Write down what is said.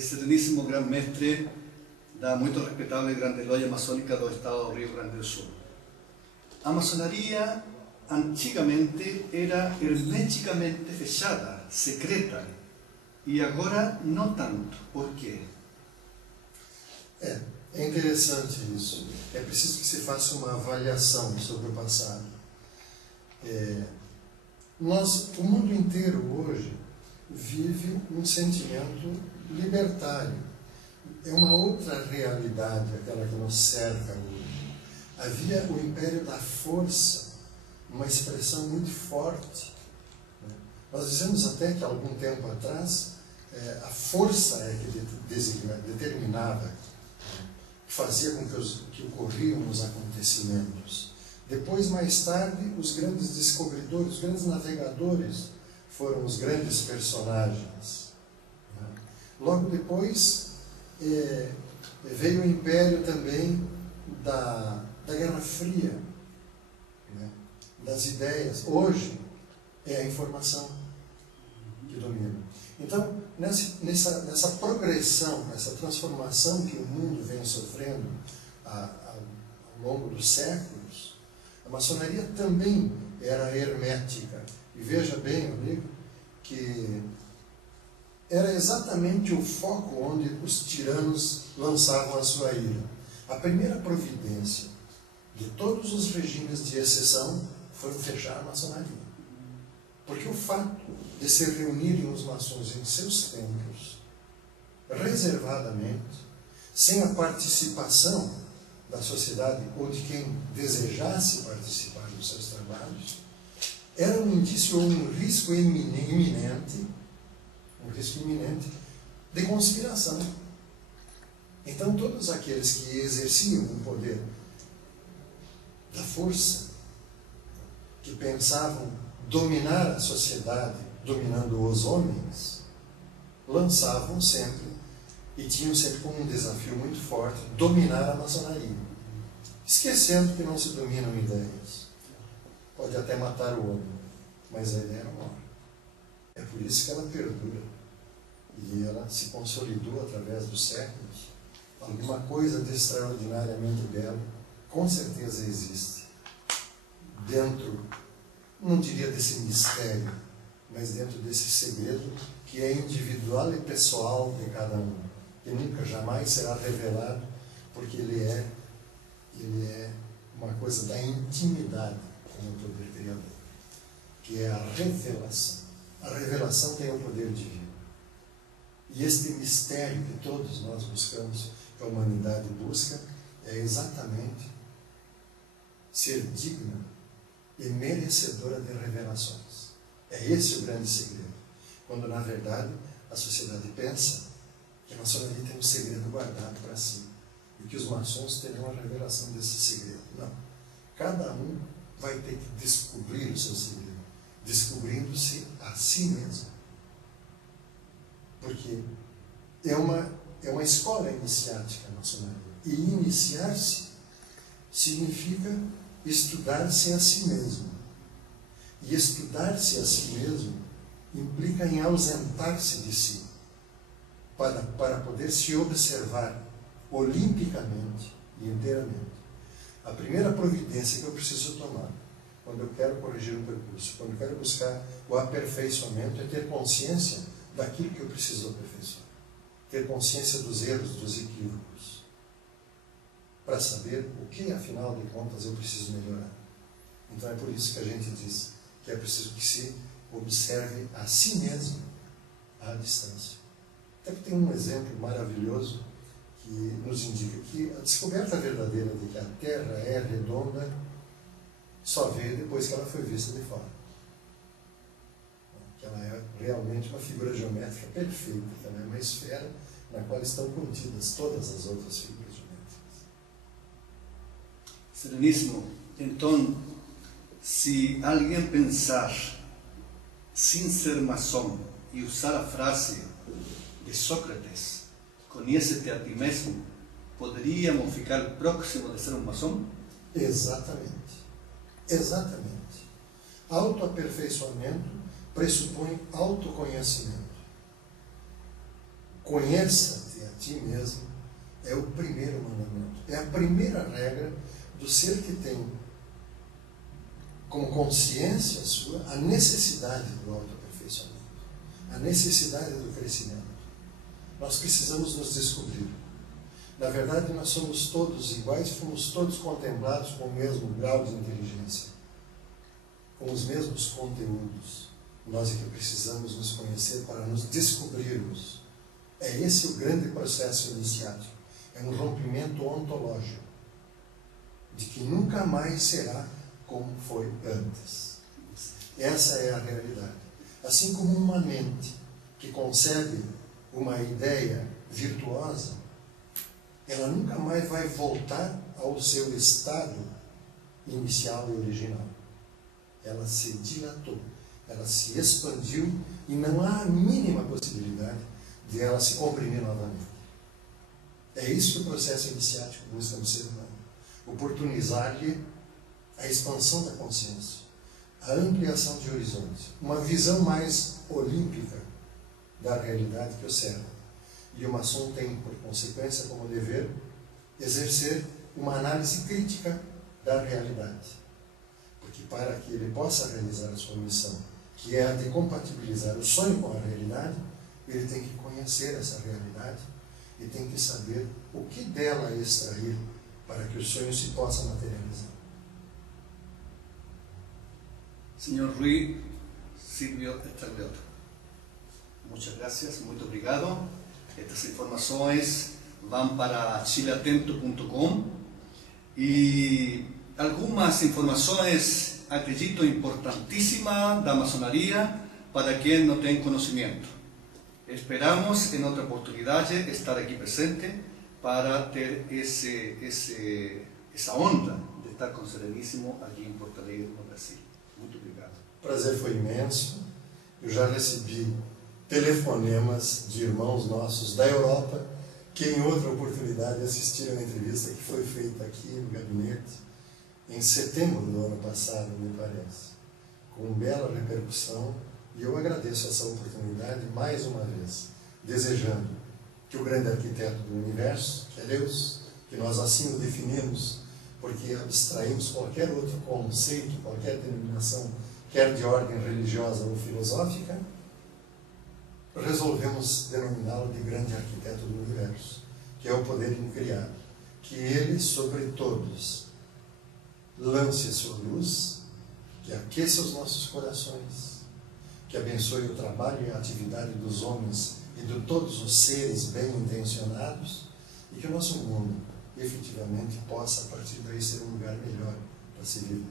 Sereníssimo Grande Mestre da muito respeitável e grande loja maçônica do estado do Rio Grande do Sul. A maçonaria antigamente era hermeticamente fechada, secreta, e agora não tanto. Por quê? É interessante isso. É preciso que se faça uma avaliação sobre o passado. O mundo inteiro hoje vive um sentimento libertário. É uma outra realidade aquela que nos cerca hoje. Havia o império da força, uma expressão muito forte. Nós dizemos até que, algum tempo atrás, a força é que determinava, que fazia com que ocorriam os acontecimentos. Depois, mais tarde, os grandes descobridores, os grandes navegadores foram os grandes personagens. Logo depois, veio o império também da Guerra Fria, das ideias. Hoje é a informação que domina. Então, nessa progressão, nessa transformação que o mundo vem sofrendo ao longo dos séculos, a maçonaria também era hermética. E veja bem, amigo, que era exatamente o foco onde os tiranos lançavam a sua ira. A primeira providência de todos os regimes de exceção foi fechar a maçonaria. Porque o fato de se reunirem os maçons em seus templos, reservadamente, sem a participação da sociedade ou de quem desejasse participar dos seus trabalhos, era um indício ou um risco iminente de conspiração. Então, todos aqueles que exerciam o poder da força, que pensavam dominar a sociedade, dominando os homens, lançavam sempre, e tinham sempre como um desafio muito forte, dominar a maçonaria. Esquecendo que não se dominam ideias. Pode até matar o homem, mas a ideia não morre. É por isso que ela perdura. E ela se consolidou através dos séculos. Alguma coisa de extraordinariamente belo, com certeza existe. Dentro, não diria desse mistério, mas dentro desse segredo que é individual e pessoal de cada um, que nunca, jamais será revelado, porque ele é uma coisa da intimidade com o poder criador, que é a revelação. A revelação tem o poder divino. E este mistério que todos nós buscamos, que a humanidade busca, é exatamente ser digna e merecedora de revelações. É esse o grande segredo. Quando, na verdade, a sociedade pensa que a maçonaria tem um segredo guardado para si e que os maçons terão a revelação desse segredo. Não. Cada um vai ter que descobrir o seu segredo, descobrindo-se a si mesmo. Porque é uma escola iniciática a maçonaria. E iniciar-se significa estudar-se a si mesmo. E estudar-se a si mesmo implica em ausentar-se de si, para poder se observar olimpicamente e inteiramente. A primeira providência que eu preciso tomar, quando eu quero corrigir um percurso, quando eu quero buscar o aperfeiçoamento, é ter consciência daquilo que eu preciso aperfeiçoar. Ter consciência dos erros, dos equívocos, para saber o que, afinal de contas, eu preciso melhorar. Então é por isso que a gente diz que é preciso que se observe a si mesmo à distância. Até que tem um exemplo maravilhoso que nos indica que a descoberta verdadeira de que a Terra é redonda só veio depois que ela foi vista de fora. Que ela é realmente uma figura geométrica perfeita, que ela é uma esfera na qual estão contidas todas as outras figuras geométricas. Sereníssimo, então, se alguém pensar sem ser maçom e usar a frase de Sócrates, conhece-te a ti mesmo, poderíamos ficar próximo de ser um maçom? Exatamente. Exatamente. Autoaperfeiçoamento pressupõe autoconhecimento. conheça-te a ti mesmo, é o primeiro mandamento. É a primeira regra do ser que tem como consciência sua a necessidade do autoaperfeiçoamento, a necessidade do crescimento. Nós precisamos nos descobrir. Na verdade, nós somos todos iguais, fomos todos contemplados com o mesmo grau de inteligência, com os mesmos conteúdos. Nós é que precisamos nos conhecer para nos descobrirmos. É esse o grande processo iniciático. É um rompimento ontológico, de que nunca mais será como foi antes. Essa é a realidade. Assim como uma mente que concebe uma ideia virtuosa, ela nunca mais vai voltar ao seu estado inicial e original. Ela se dilatou, ela se expandiu e não há a mínima possibilidade de ela se comprimir novamente. É isso que o processo iniciático busca no ser humano. Oportunizar-lhe a expansão da consciência, a ampliação de horizontes, uma visão mais olímpica da realidade que o cerca. E o maçom tem, por consequência, como dever, exercer uma análise crítica da realidade. Porque para que ele possa realizar a sua missão, que é a de compatibilizar o sonho com a realidade, ele tem que conhecer essa realidade e tem que saber o que dela extrair para que o sonho se possa materializar. Señor Rui Silvio Estragliotto, muchas gracias, muito obrigado. Estas informações vão para chileatento.com e algumas informações, acredito, importantíssimas da maçonaria para quem não tem conhecimento. Esperamos, em outra oportunidade, estar aqui presente para ter essa honra de estar com o Sereníssimo aqui em Porto Alegre, no Brasil. Muito obrigado. O prazer foi imenso. Eu já recebi telefonemas de irmãos nossos da Europa que em outra oportunidade assistiram a entrevista que foi feita aqui no gabinete em setembro do ano passado, me parece, com bela repercussão, e eu agradeço essa oportunidade mais uma vez, desejando que o grande arquiteto do universo, que é Deus, que nós assim o definimos, porque abstraímos qualquer outro conceito, qualquer denominação, quer de ordem religiosa ou filosófica, resolvemos denominá-lo de grande arquiteto do universo, que é o poder incriado, que ele, sobre todos, lance a sua luz, que aqueça os nossos corações, que abençoe o trabalho e a atividade dos homens e de todos os seres bem-intencionados, e que o nosso mundo, efetivamente, possa, a partir daí, ser um lugar melhor para se viver.